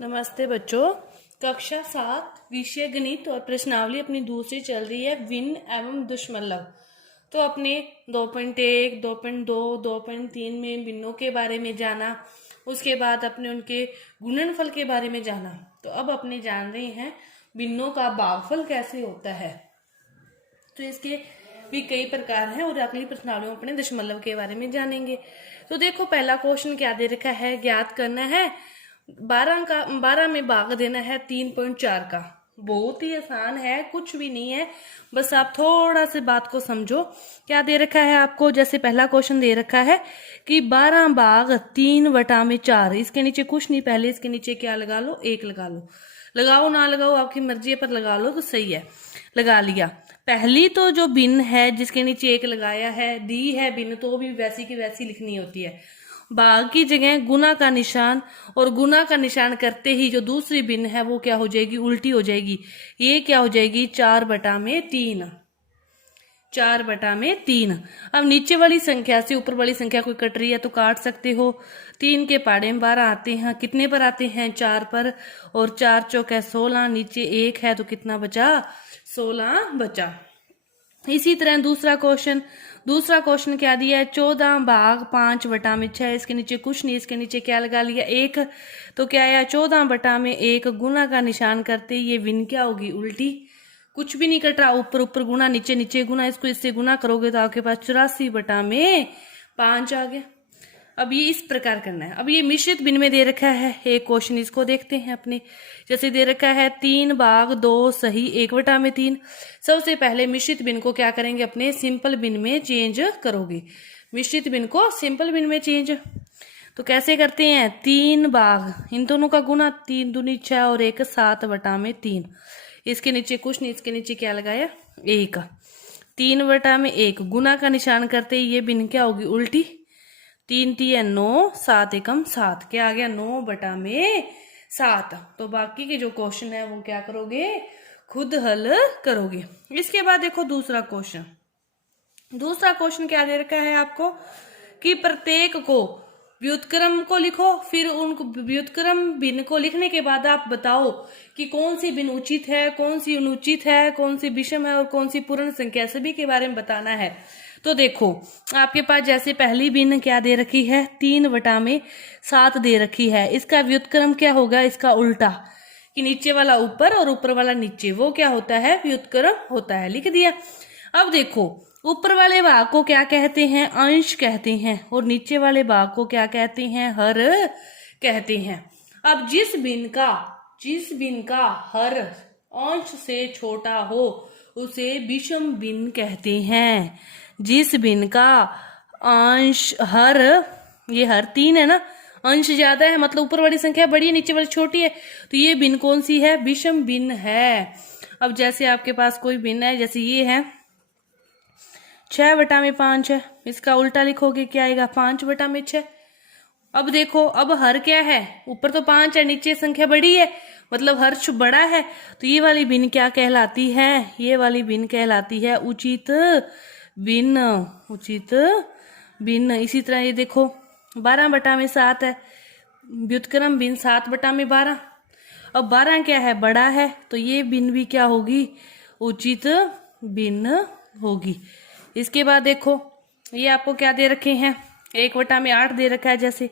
नमस्ते बच्चों। कक्षा 7 विषय गणित और प्रश्नावली अपनी दूसरी चल रही है भिन्न एवं दुष्मलव। तो अपने 2.1, 2.2, 2.3 में भिन्नों के बारे में जाना, उसके बाद अपने उनके गुणनफल के बारे में जाना। तो अब अपने जान रहे हैं भिन्नों का भागफल कैसे होता है। तो इसके भी कई प्रकार हैं और अगली प्रश्नावली में अपने दशमलव के बारे में जानेंगे। तो देखो पहला क्वेश्चन क्या दे रखा है, ज्ञात करना है 12 में भाग देना है 3.4 का। बहुत ही आसान है, कुछ भी नहीं है, बस आप थोड़ा से बात को समझो। क्या दे रखा है आपको, जैसे पहला क्वेश्चन दे रखा है कि 12 भाग 3/4। इसके नीचे कुछ नहीं, पहले इसके नीचे क्या लगा लो, 1 लगा लो। लगाओ ना लगाओ आपकी मर्जी है, पर लगा लो तो सही है। लगा लिया। पहली तो जो भिन्न है जिसके नीचे 1 लगाया है, दी है भिन्न, तो भी वैसी की वैसी लिखनी होती है। भाग की जगह गुना का निशान, और गुना का निशान करते ही जो दूसरी भिन्न है वो क्या हो जाएगी, उल्टी हो जाएगी। ये क्या हो जाएगी, 4/3। 4/3। अब नीचे वाली संख्या से ऊपर वाली संख्या कोई कट रही है तो काट सकते हो। 3 के पाड़े में 12 आते हैं, कितने पर आते हैं, 4 पर, और 4 चौके 16, नीचे 1 है तो कितना बचा, 16 बचा। इसी तरह दूसरा क्वेश्चन क्या दिया है, 14 भाग 5/6। इसके नीचे कुछ नहीं, इसके नीचे क्या लगा लिया, 1, तो क्या आया 14/1। गुना का निशान करते ये भिन्न क्या होगी, उल्टी। कुछ भी नहीं कट रहा, ऊपर ऊपर गुना, नीचे नीचे गुना, इसको इससे गुना करोगे तो आपके पास 84/5 आ गया। अब ये इस प्रकार करना है। अब ये मिश्रित भिन्न में दे रखा है एक क्वेश्चन, इसको देखते हैं अपने। जैसे दे रखा है 3 भाग 2 सही 1/3। सबसे पहले मिश्रित भिन्न को क्या करेंगे, अपने सिंपल भिन्न में चेंज करोगे। मिश्रित भिन्न को सिंपल भिन्न में चेंज तो कैसे करते हैं, 3 भाग, इन दोनों का गुना, 3 दूनी 6 और 1 7/3। इसके नीचे कुछ नहीं, इसके नीचे क्या लगाया, 1। 3/1 गुना का निशान करते ही ये भिन्न क्या होगी, उल्टी। 3 3 9, 7 एकम 7, क्या आ गया, 9/7। तो बाकी के जो क्वेश्चन है वो क्या करोगे, खुद हल करोगे। इसके बाद देखो दूसरा क्वेश्चन क्या दे रखा है आपको कि प्रत्येक को व्युत्क्रम को लिखो, फिर उनको व्युत्क्रम भिन्न को लिखने के बाद आप बताओ कि कौन सी भिन्न उचित है, कौन सी अनुचित है, कौन सी विषम है और कौन सी पूर्ण संख्या, सभी के बारे में बताना है। तो देखो आपके पास जैसे पहली भिन्न क्या दे रखी है, 3/7 दे रखी है। इसका व्युत्क्रम क्या होगा, इसका उल्टा, कि नीचे वाला ऊपर और ऊपर वाला नीचे, वो क्या होता है, व्युत्क्रम होता है। लिख दिया। अब देखो ऊपर वाले भाग को क्या कहते हैं, अंश कहते हैं, और नीचे वाले भाग को क्या कहते हैं, हर कहते हैं। अब जिस भिन्न का हर अंश से छोटा हो उसे विषम भिन्न कहते हैं। जिस भिन्न का अंश हर, ये हर 3 है ना, अंश ज्यादा है मतलब ऊपर वाली संख्या बड़ी है नीचे वाली छोटी है, तो ये भिन्न कौन सी है, विषम भिन्न है। अब जैसे आपके पास कोई भिन्न है, जैसे ये है 6/5 है, इसका उल्टा लिखोगे क्या आएगा, 5/6। अब देखो अब हर क्या है, ऊपर तो 5 है, नीचे संख्या बड़ी है मतलब हर बड़ा है, तो ये वाली भिन्न क्या कहलाती है, ये वाली भिन्न कहलाती है उचित भिन्न। उचित भिन्न। इसी तरह ये देखो 12/7 है, व्युत्क्रम भिन्न 7/12। अब 12 क्या है, बड़ा है, तो ये भिन्न भी क्या होगी, उचित भिन्न होगी। इसके बाद देखो ये आपको क्या दे रखे हैं, 1/8 दे रखा है। जैसे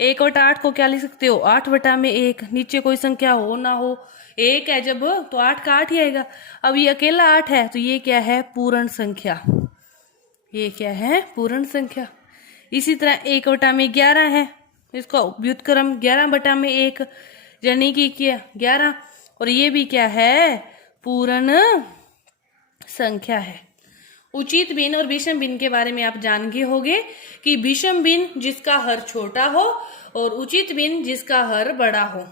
1/8 को क्या लिख सकते हो, 8/1। नीचे कोई संख्या हो ना हो, 1 है जब तो 8 का 8 ही आएगा। अब ये अकेला 8 है तो ये क्या है, पूर्ण संख्या। ये क्या है, पूर्ण संख्या। इसी तरह 1/11 है, इसका व्युत्क्रम 11/1 यानी कि क्या 11, और ये भी क्या है, पूर्ण संख्या है। उचित भिन्न और विषम भिन्न के बारे में आप जान गए होंगे कि विषम भिन्न जिसका हर छोटा हो और उचित भिन्न जिसका हर बड़ा हो।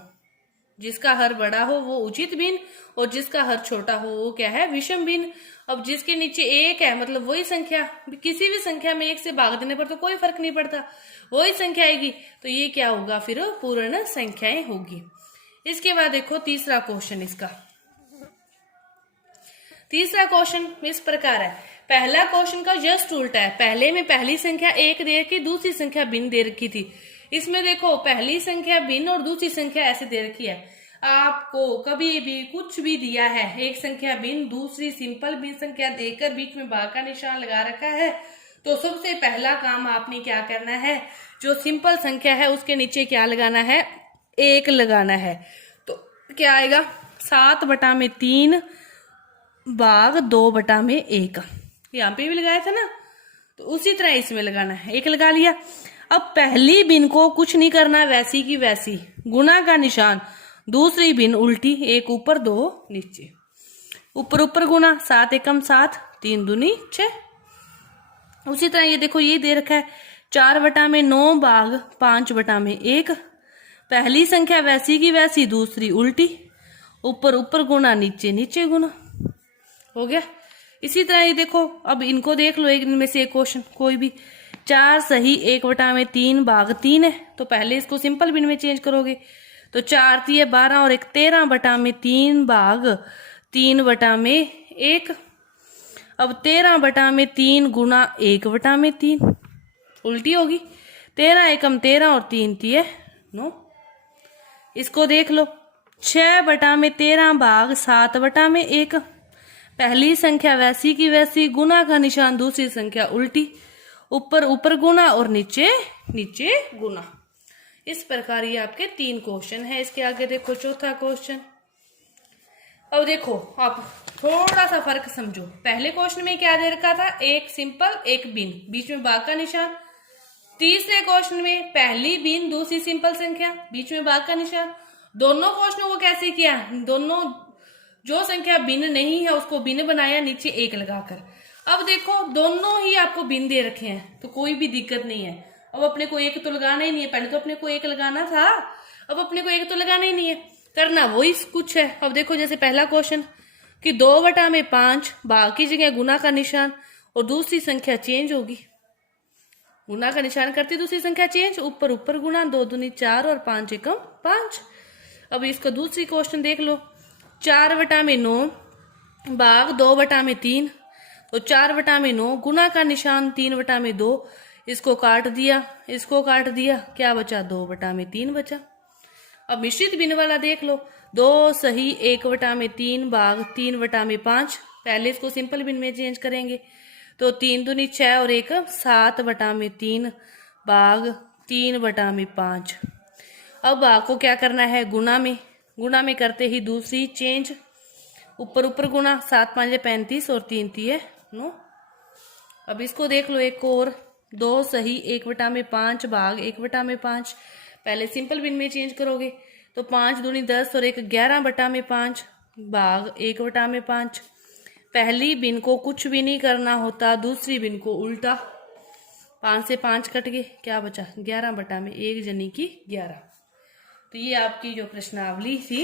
जिसका हर बड़ा हो वो उचित भिन्न और जिसका हर छोटा हो वो क्या है, विषम भिन्न। अब जिसके नीचे 1 है मतलब वही संख्या, किसी भी संख्या में 1 से भाग देने पर तो कोई फर्क नहीं पड़ता, वही संख्या आएगी, तो ये क्या होगा, फिर पूर्ण संख्याएं होगी। इसके बाद देखो तीसरा क्वेश्चन इस प्रकार है। पहला क्वेश्चन का जस्ट उल्टा है, पहले में पहली संख्या 1 दे रखी, दूसरी संख्या भिन्न दे रखी थी। इसमें देखो पहली संख्या भिन्न और दूसरी संख्या ऐसे दे रखी है। आपको कभी भी कुछ भी दिया है, एक संख्या भिन्न दूसरी सिंपल भिन्न संख्या देकर बीच में भाग का निशान लगा रखा है, तो सबसे पहला काम आपने क्या करना है, जो सिंपल संख्या है उसके नीचे क्या लगाना है, 1 लगाना है। तो क्या आएगा 7/3 भाग 2/1। यहाँ पे भी लगाया था ना, तो उसी तरह इसमें लगाना है, 1 लगा लिया। अब पहली भिन्न को कुछ नहीं करना, वैसी की वैसी गुना का निशान, दूसरी भिन्न उल्टी, 1 ऊपर 2 नीचे, ऊपर ऊपर गुना, 7 एकम 7, 3 दूनी 6। उसी तरह ये देखो ये दे रखा है 4/9 भाग 5/1। पहली संख्या वैसी की वैसी दूसरी उल्टी, ऊपर ऊपर गुना नीचे नीचे गुना, हो गया। इसी तरह ये देखो, अब इनको देख लो, एक इनमें से एक क्वेश्चन कोई भी, 4 सही 1/3 भाग 3 है, तो पहले इसको सिंपल भिन्न में चेंज करोगे, तो 4 3 12 और 1 13/3 भाग 3/1। अब 13/3 गुना 1/3 उल्टी होगी, 13 एकम 13 और 3 3 9। इसको देख लो 6/13 भाग 7/1। पहली संख्या वैसी की वैसी गुना का निशान, दूसरी संख्या उल्टी, ऊपर ऊपर गुना और नीचे नीचे गुना। इस प्रकार ये आपके 3 क्वेश्चन है। इसके आगे देखो चौथा क्वेश्चन। अब देखो आप थोड़ा सा फर्क समझो, पहले क्वेश्चन में क्या दे रखा था, एक सिंपल एक भिन्न, बीच में भाग का निशान। तीसरे क्वेश्चन में पहली भिन्न दूसरी सिंपल संख्या, बीच में भाग का निशान। दोनों क्वेश्चनों को कैसे किया, दोनों जो संख्या भिन्न नहीं है उसको भिन्न बनाया, नीचे 1 लगाकर। अब देखो दोनों ही आपको भिन्न दे रखे हैं, तो कोई भी दिक्कत नहीं है। अब अपने को 1 तो लगाना ही नहीं है, पहले तो अपने को 1 लगाना था, अब अपने को 1 तो लगाना ही नहीं है, करना वही कुछ है। अब देखो जैसे पहला क्वेश्चन कि 2/5 भाग की जगह गुना का निशान, और दूसरी संख्या चेंज होगी, गुना का निशान करती दूसरी संख्या चेंज, ऊपर ऊपर गुना, 2 दूनी 4 और 5 एकम 5। अब इसका दूसरी क्वेश्चन देख लो, 4/9 भाग 2/3, तो 4/9 गुना का निशान 3/2, इसको काट दिया, इसको काट दिया, क्या बचा 2/3 बचा। अब मिश्रित भिन्न वाला देख लो, 2 सही 1/3 भाग 3/5। पहले इसको सिंपल भिन्न में चेंज करेंगे, तो 3 दूनी 6 और 1 7/3 भाग 3/5। अब भाग को क्या करना है, गुना में, गुना में करते ही दूसरी चेंज, ऊपर ऊपर गुना, 7 5 35 और 3 3 9। अब इसको देख लो एक और, 2 सही 1/5 भाग 1/5। पहले सिंपल भिन्न में चेंज करोगे, तो 5 दूनी 10 और 1 11/5 भाग 1/5। पहली भिन्न को कुछ भी नहीं करना होता, दूसरी भिन्न को उल्टा, 5 से 5 कट गए, क्या बचा 11/1 जनी की 11। तो ये आपकी जो प्रश्नावली थी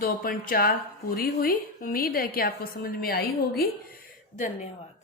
2.4 पूरी हुई। उम्मीद है कि आपको समझ में आई होगी। धन्यवाद।